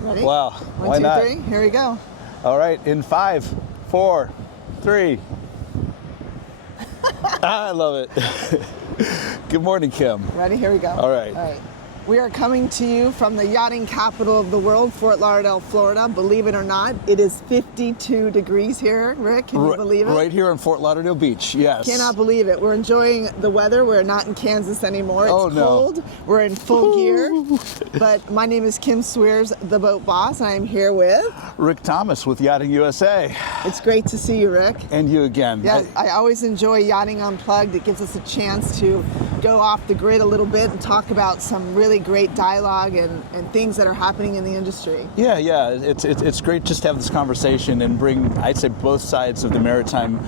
Ready? Wow. One, Why two, not? three. Here we go. All right. In 5, 4, 3. I love it. Good morning, Kim. Ready? Here we go. All right. All right. We are coming to you from the yachting capital of the world, Fort Lauderdale, Florida. Believe it or not, it is 52 degrees here. Rick, can you believe it? Right here on Fort Lauderdale Beach, yes. Cannot believe it. We're enjoying the weather. We're not in Kansas anymore. It's cold. We're in full gear. But my name is Kim Swears, the boat boss, and I'm here with Rick Thomas with Yachting USA. It's great to see you, Rick. And you again. Yeah, I always enjoy Yachting Unplugged. It gives us a chance to go off the grid a little bit and talk about some really great dialogue and things that are happening in the industry. Yeah. It's great just to have this conversation and bring, I'd say, both sides of the maritime,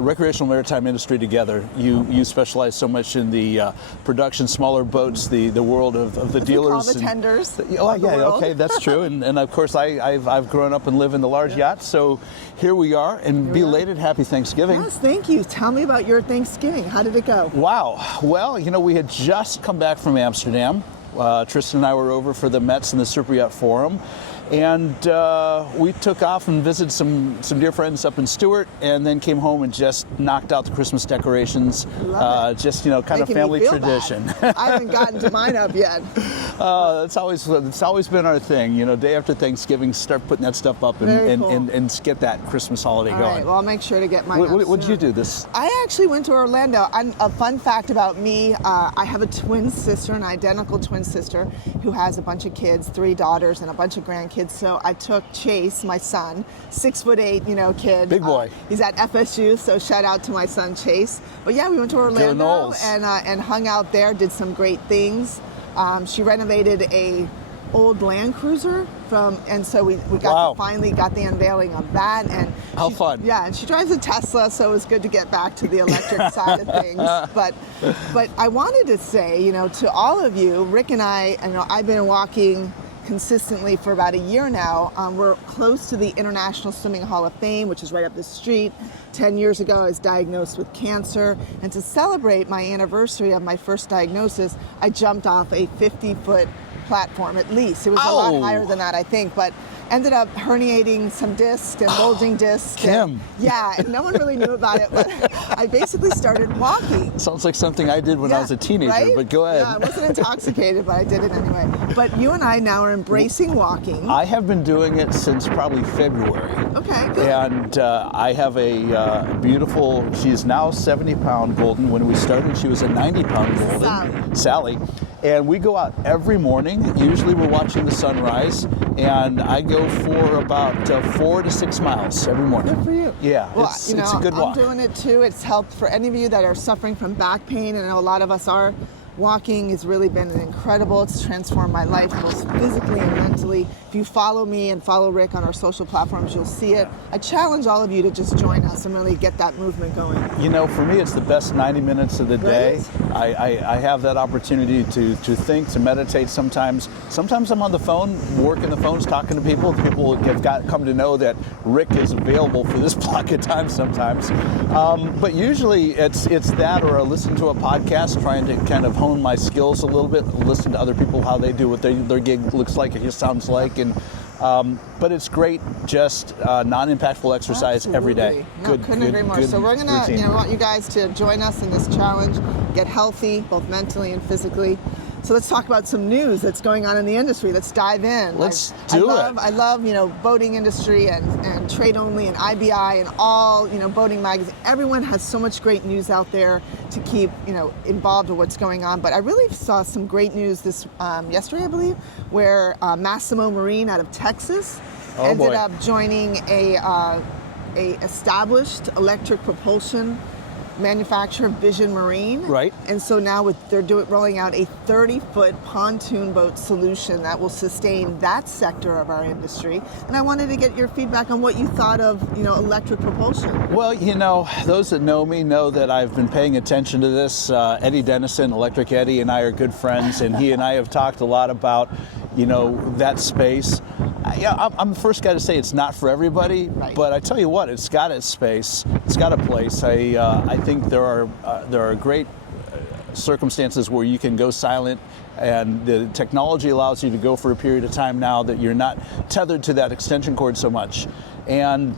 recreational maritime industry together. You specialize so much in the production, smaller boats, the world of the dealers. We call the tenders. Okay, that's true. And of course, I've grown up and live in the large yachts, so here we are. And belated Happy Thanksgiving. Yes, thank you. Tell me about your Thanksgiving. How did it go? Wow. Well, we had just come back from Amsterdam. Tristan and I were over for the METS and the Super Yacht Forum, and we took off and visited some dear friends up in Stewart, and then came home and just knocked out the Christmas decorations. Just kind of family tradition. I haven't gotten to mine up yet. It's always been our thing. Day after Thanksgiving, start putting that stuff up and get that Christmas holiday going. All right, well, I'll make sure to get mine up What did you do this? I actually went to Orlando. A fun fact about me, I have a twin sister, an identical twin sister, who has a bunch of kids, 3 daughters and a bunch of grandkids. So I took Chase, my son, 6'8", kid. Big boy. He's at FSU, so shout out to my son Chase. But yeah, we went to Orlando and hung out there, did some great things. She renovated a old Land Cruiser and so we finally got the unveiling of that. And how fun! Yeah, and she drives a Tesla, so it was good to get back to the electric side of things. But I wanted to say, to all of you, Rick and I've been walking consistently for about a year now. We're close to the International Swimming Hall of Fame, which is right up the street. 10 years ago, I was diagnosed with cancer, and to celebrate my anniversary of my first diagnosis, I jumped off a 50-foot platform at least. It was a lot higher than that, I think, but ended up herniating some discs and bulging discs. Kim. And no one really knew about it, but I basically started walking. Sounds like something I did when I was a teenager, right? but go ahead. Yeah, I wasn't intoxicated, but I did it anyway. But you and I now are embracing walking. I have been doing it since probably February. Okay, good. And I have a beautiful, she's now 70-pound golden. When we started, she was a 90-pound golden. Sally. And we go out every morning. Usually we're watching the sunrise, and I go for about 4 to 6 miles every morning. Good for you. Yeah, well, it's a good walk. I'm doing it too. It's helped for any of you that are suffering from back pain, and I know a lot of us are. Walking has really been incredible. It's transformed my life both physically and mentally. If you follow me and follow Rick on our social platforms, you'll see it. I challenge all of you to just join us and really get that movement going. For me, it's the best 90 minutes of the day. I have that opportunity to think, to meditate sometimes. Sometimes I'm on the phone, working the phones, talking to people. People have come to know that Rick is available for this block of time sometimes. But usually it's that, or I listen to a podcast trying to kind of hone my skills a little bit, listen to other people, how they do what their gig looks like, it sounds like, and but it's great, just non-impactful exercise every day. No, couldn't agree more. So we're gonna, want you guys to join us in this challenge, get healthy, both mentally and physically. So let's talk about some news that's going on in the industry. Let's dive in. Let's do it. I love, boating industry and Trade Only and IBI and all, boating magazines. Everyone has so much great news out there to keep, involved with what's going on. But I really saw some great news this yesterday, I believe, where Massimo Marine out of Texas ended up joining a established electric propulsion manufacturer, Vision Marine. Right. And so now they're rolling out a 30-foot pontoon boat solution that will sustain that sector of our industry. And I wanted to get your feedback on what you thought of, electric propulsion. Well, those that know me know that I've been paying attention to this. Eddie Dennison, Electric Eddie, and I are good friends, and he and I have talked a lot about, that space. I'm the first guy to say it's not for everybody, but I tell you what, it's got its space, it's got a place. I think there are great circumstances where you can go silent, and the technology allows you to go for a period of time now that you're not tethered to that extension cord so much. And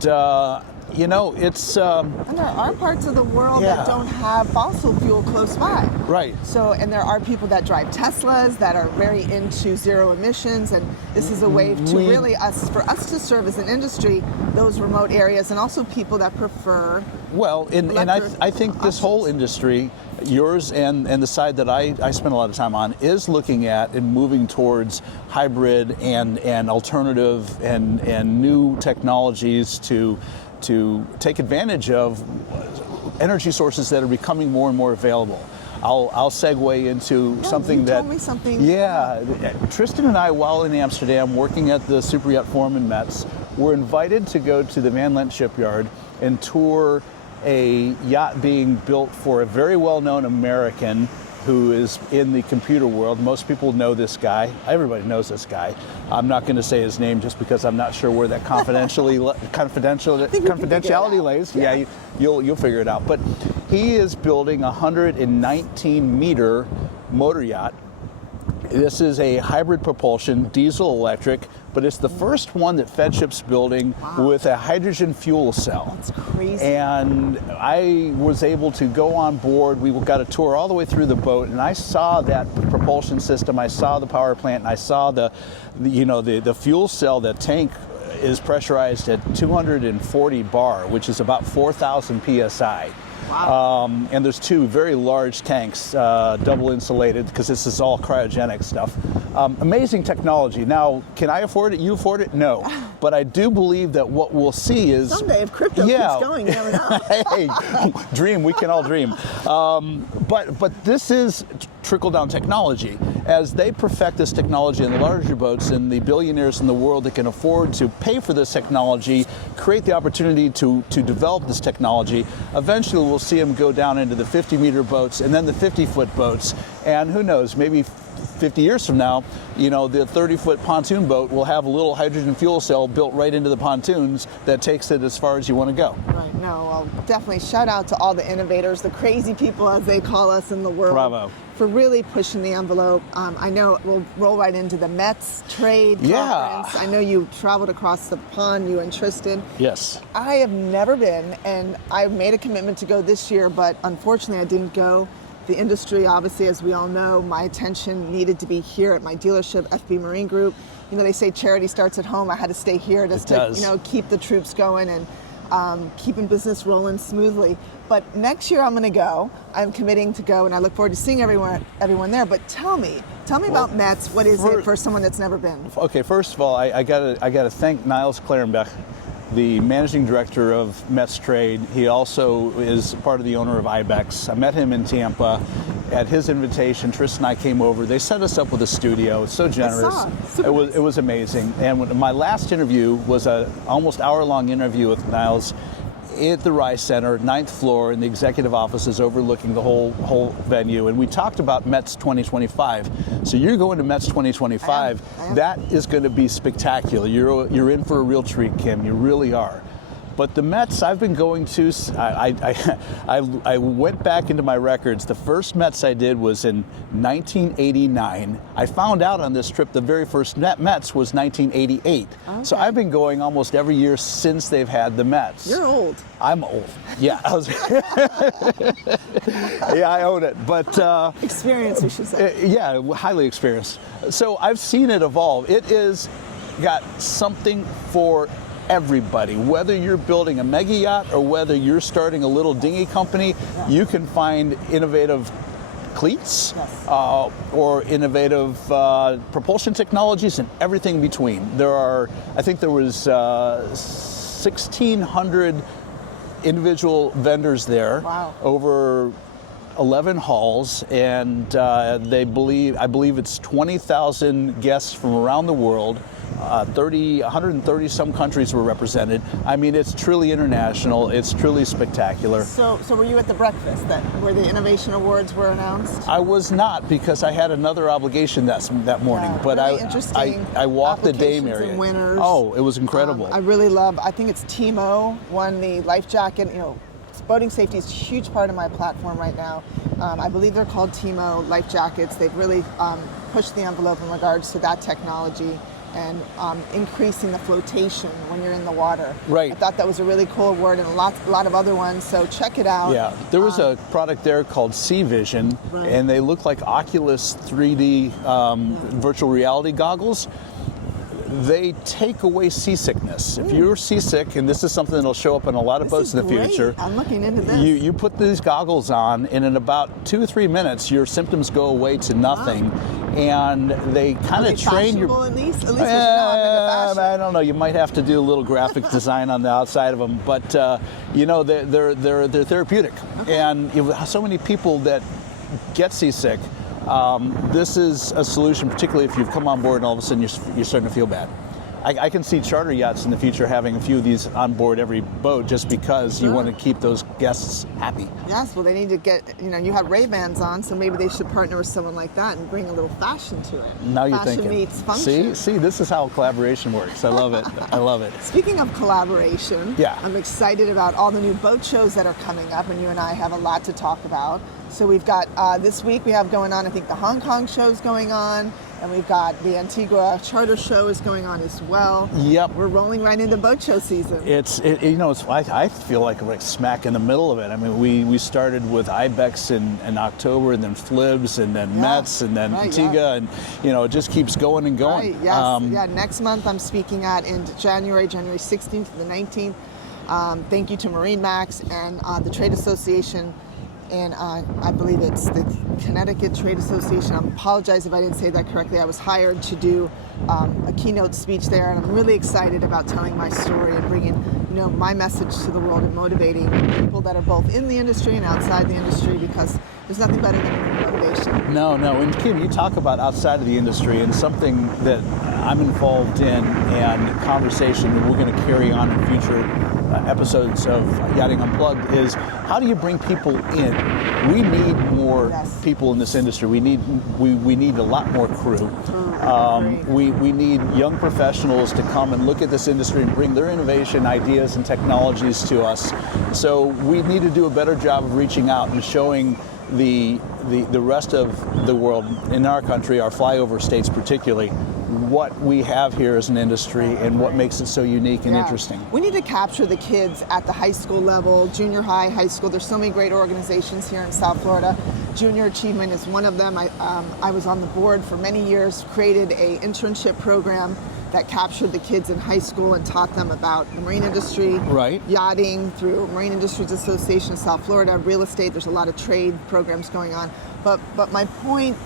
it's and there are parts of the world that don't have fossil fuel close by. Right. So, and there are people that drive Teslas that are very into zero emissions, and this is a way to for us to serve as an industry those remote areas, and also people that prefer. Well, and I think this whole industry, yours and the side that I spend a lot of time on, is looking at and moving towards hybrid and alternative and new technologies to take advantage of energy sources that are becoming more and more available. I'll segue into something you that. Told me something. Yeah, Tristan and I, while in Amsterdam working at the Super Yacht Forum in METS, were invited to go to the Van Lent shipyard and tour a yacht being built for a very well-known American who is in the computer world. Most people know this guy. Everybody knows this guy. I'm not going to say his name just because I'm not sure where that confidentiality lays. Yeah, you'll figure it out. But he is building a 119-meter motor yacht. This is a hybrid propulsion, diesel electric, but it's the first one that Fedship's building with a hydrogen fuel cell. That's crazy. And I was able to go on board. We got a tour all the way through the boat, and I saw that propulsion system. I saw the power plant, and I saw the fuel cell. The tank is pressurized at 240 bar, which is about 4,000 psi. Wow. And there's two very large tanks, double insulated, because this is all cryogenic stuff. Amazing technology. Now, can I afford it? You afford it? No. But I do believe that what we'll see is... Someday, if crypto keeps going, you never know. Hey, dream. We can all dream. But this is trickle-down technology. As they perfect this technology in the larger boats, and the billionaires in the world that can afford to pay for this technology create the opportunity to develop this technology, eventually we'll see them go down into the 50-meter boats and then the 50-foot boats. And who knows, maybe 50 years from now, the 30-foot pontoon boat will have a little hydrogen fuel cell built right into the pontoons that takes it as far as you want to go. Right. No, I'll definitely shout out to all the innovators, the crazy people as they call us in the world. Bravo. For really pushing the envelope. I know we'll roll right into the METS trade conference. I know you traveled across the pond, you and Tristan. Yes. I have never been, and I made a commitment to go this year, but unfortunately I didn't go. The industry, obviously, as we all know, my attention needed to be here at my dealership, FB Marine Group. They say charity starts at home. I had to stay here just to keep the troops going and keeping business rolling smoothly. But next year I'm going to go. I'm committing to go, and I look forward to seeing everyone there. But tell me about METS. What is it for someone that's never been? Okay, first of all, I gotta thank Niles Clarenbeck, the managing director of METS Trade. He also is part of the owner of IBEX. I met him in Tampa. At his invitation, Tristan and I came over. They set us up with a studio. It's so generous. It was amazing. And my last interview was an almost hour-long interview with Niles at the Rice Center, 9th floor, in the executive offices overlooking the whole venue. And we talked about METS 2025. So you're going to METS 2025. I am. That is going to be spectacular. You're in for a real treat, Kim. You really are. But the METS I've been going to, I went back into my records. The first METS I did was in 1989. I found out on this trip the very first METS was 1988. Okay. So I've been going almost every year since they've had the METS. You're old. I'm old. Yeah. Yeah, I own it. But experience, we should say. Yeah, highly experienced. So I've seen it evolve. It is got something for everybody. Whether you're building a mega yacht or whether you're starting a little dinghy company, you can find innovative cleats or innovative propulsion technologies and everything between. I think there was 1,600 individual vendors there. Wow. Over 11 halls, and I believe it's 20,000 guests from around the world. 130 some countries were represented. I mean, it's truly international. It's truly spectacular. So were you at the breakfast where the innovation awards were announced? I was not, because I had another obligation that morning. Yeah, but really interesting. I walked the Dame area. And winners. Oh, it was incredible. I really love. I think it's Timo won the life jacket. boating safety is a huge part of my platform right now. I believe they're called TIMO life jackets. They've really pushed the envelope in regards to that technology and increasing the flotation when you're in the water. Right. I thought that was a really cool word, and a lot of other ones, so check it out. Yeah, there was a product there called Sea Vision, Right. and they look like Oculus 3D virtual reality goggles. They take away seasickness. If you're seasick, and this is something that'll show up in a lot of boats in the great. future, I'm looking into this. you put these goggles on, and in about 2 or 3 minutes, your symptoms go away to nothing, and they kind of train your. At least I'm into fashion. I don't know. You might have to do a little graphic design on the outside of them, but they're therapeutic, and so many people that get seasick. This is a solution, particularly if you've come on board and all of a sudden you're starting to feel bad. I can see charter yachts in the future having a few of these on board every boat just because you want to keep those guests happy. Yes, well, they need to get, you have Ray-Bans on, so maybe they should partner with someone like that and bring a little fashion to it. Now you're fashion thinking. Meets function. See, this is how collaboration works. I love it. I love it. Speaking of collaboration, Yeah. I'm excited about all the new boat shows that are coming up, and you and I have a lot to talk about. So we've got, this week we have going on, I think the Hong Kong show's going on, and we've got the Antigua Charter Show is going on as well. Yep. We're rolling right into boat show season. I feel like we're smack in the middle of it. I mean, we started with IBEX in October, and then FLIBS, and then METS, and then Antigua, and it just keeps going and going. Right, yes. Next month I'm speaking in January 16th to the 19th. Thank you to MarineMax and the Trade Association. And I believe it's the Connecticut Trade Association. I apologize if I didn't say that correctly. I was hired to do a keynote speech there, and I'm really excited about telling my story and bringing my message to the world and motivating people that are both in the industry and outside the industry, because there's nothing better than motivation. No. And Kim, you talk about outside of the industry, and something that I'm involved in and conversation that we're going to carry on in future episodes of Yachting Unplugged is, how do you bring people in? We need more people in this industry. We need a lot more crew. We need young professionals to come and look at this industry and bring their innovation, ideas, and technologies to us. So we need to do a better job of reaching out and showing the rest of the world, in our country, our flyover states particularly, what we have here as an industry and what makes it so unique and interesting. We need to capture the kids at the high school level, junior high, high school. There's so many great organizations here in South Florida. Junior Achievement is one of them. I was on the board for many years, created a internship program that captured the kids in high school and taught them about the marine industry, yachting through Marine Industries Association of South Florida, real estate. There's a lot of trade programs going on. But my point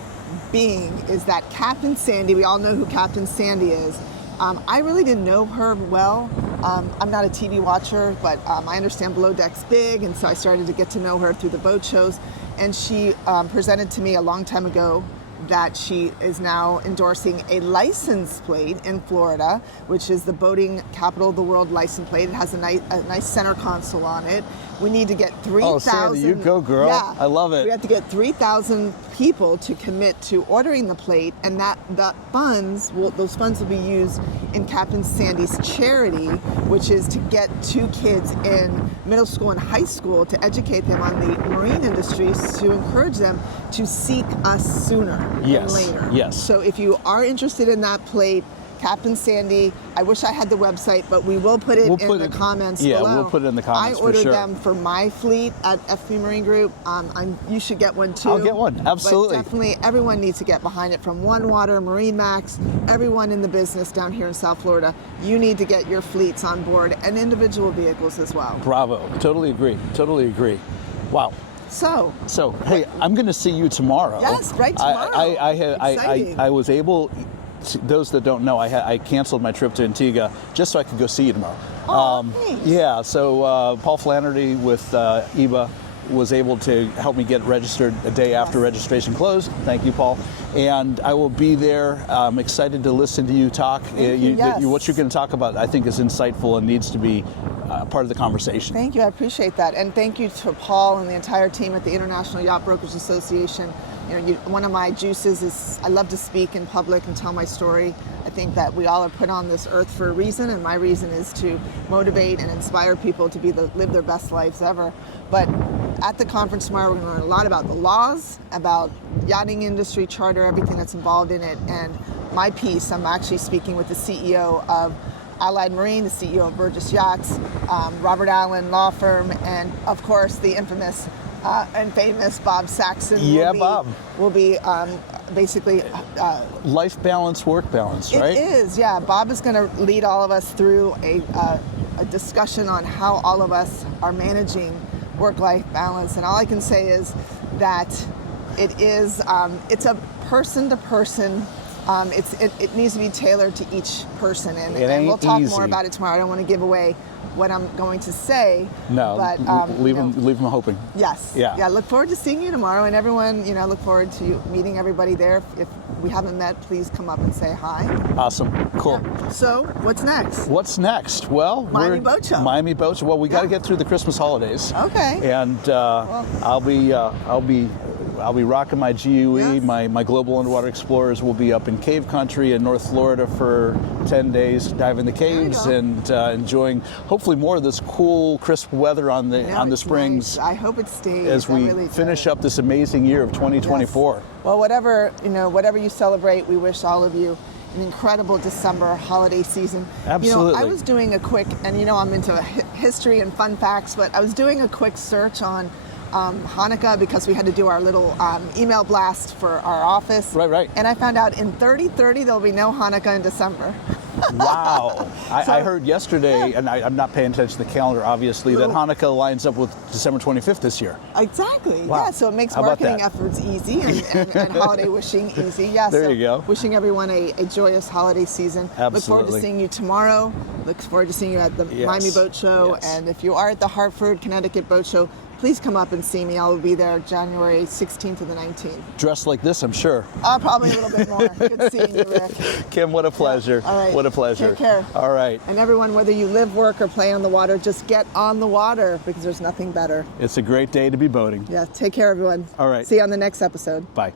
being is that Captain Sandy, we all know who Captain Sandy is. I really didn't know her well. I'm not a TV watcher, but I understand Below Deck's big, and so I started to get to know her through the boat shows. And she presented to me a long time ago that she is now endorsing a license plate in Florida, which is the boating capital of the world license plate. It has a nice center console on it. We need to get 3,000. Oh, Sandy, you go, girl. Yeah, I love it. We have to get 3,000 people to commit to ordering the plate, and those funds will be used in Captain Sandy's charity, which is to get 2 kids in middle school and high school to educate them on the marine industry, to encourage them to seek us sooner than later. Yes. So if you are interested in that plate, Captain Sandy, I wish I had the website, but we will put it in the comments below. Yeah, we'll put it in the comments I ordered for sure. them for my fleet at FB Marine Group. You should get one too. I'll get one, absolutely. But definitely, everyone needs to get behind it, from One Water, MarineMax, everyone in the business down here in South Florida. You need to get your fleets on board, and individual vehicles as well. Bravo. Totally agree. Wow. So hey, I'm going to see you tomorrow. Yes, right tomorrow. I was able. Those that don't know, I canceled my trip to Antigua just so I could go see you tomorrow. Thanks. Yeah, so Paul Flannery with IYBA was able to help me get registered a day after registration closed. Thank you, Paul. And I will be there. I'm excited to listen to you talk. What you're going to talk about, I think, is insightful and needs to be part of the conversation. Thank you. I appreciate that. And thank you to Paul and the entire team at the International Yacht Brokers Association. One of my juices is I love to speak in public and tell my story. I think that we all are put on this earth for a reason, and my reason is to motivate and inspire people to live their best lives ever. But at the conference tomorrow, we're going to learn a lot about the laws, about yachting industry, charter, everything that's involved in it. And my piece, I'm actually speaking with the CEO of Allied Marine, the CEO of Burgess Yachts, Robert Allen Law Firm, and of course the infamous and famous Bob Saxon. Bob will be basically life balance, work balance, right? It is, yeah. Bob is going to lead all of us through a discussion on how all of us are managing work-life balance. And all I can say is that it's a person-to-person. It needs to be tailored to each person, and we'll talk more about it tomorrow. I don't want to give away what I'm going to say. No, but leave them hoping. Yes. Yeah. Look forward to seeing you tomorrow, and everyone, look forward to meeting everybody there. If we haven't met, please come up and say hi. Awesome. Cool. Yeah. So, what's next? Well, Miami Boat Show. Miami Boat Show. Well, we got to get through the Christmas holidays. Okay. And I'll be rocking my GUE. Yes. My Global Underwater Explorers will be up in cave country in North Florida for 10 days, diving the caves and enjoying hopefully more of this cool, crisp weather on the springs. Nice. I hope it stays. As we finish up this amazing year of 2024. Yes. Well, whatever you celebrate, we wish all of you an incredible December holiday season. Absolutely. I was doing a quick, and I'm into history and fun facts, but I was doing a quick search on Hanukkah because we had to do our little email blast for our office. Right. And I found out in 3030 there'll be no Hanukkah in December. Wow. I heard yesterday, and I'm not paying attention to the calendar, obviously, that Hanukkah lines up with December 25th this year. Exactly. Wow. Yeah, so it makes How about marketing that? efforts easy and holiday wishing easy. Yeah, there you go. Wishing everyone a joyous holiday season. Absolutely. Look forward to seeing you tomorrow. Look forward to seeing you at the Miami Boat Show. Yes. And if you are at the Hartford, Connecticut Boat Show, please come up and see me. I will be there January 16th to the 19th. Dressed like this, I'm sure. Probably a little bit more. Good seeing you, Rick. Kim, what a pleasure. Yeah. All right. What a pleasure. Take care. All right. And everyone, whether you live, work, or play on the water, just get on the water because there's nothing better. It's a great day to be boating. Yeah, take care, everyone. All right. See you on the next episode. Bye.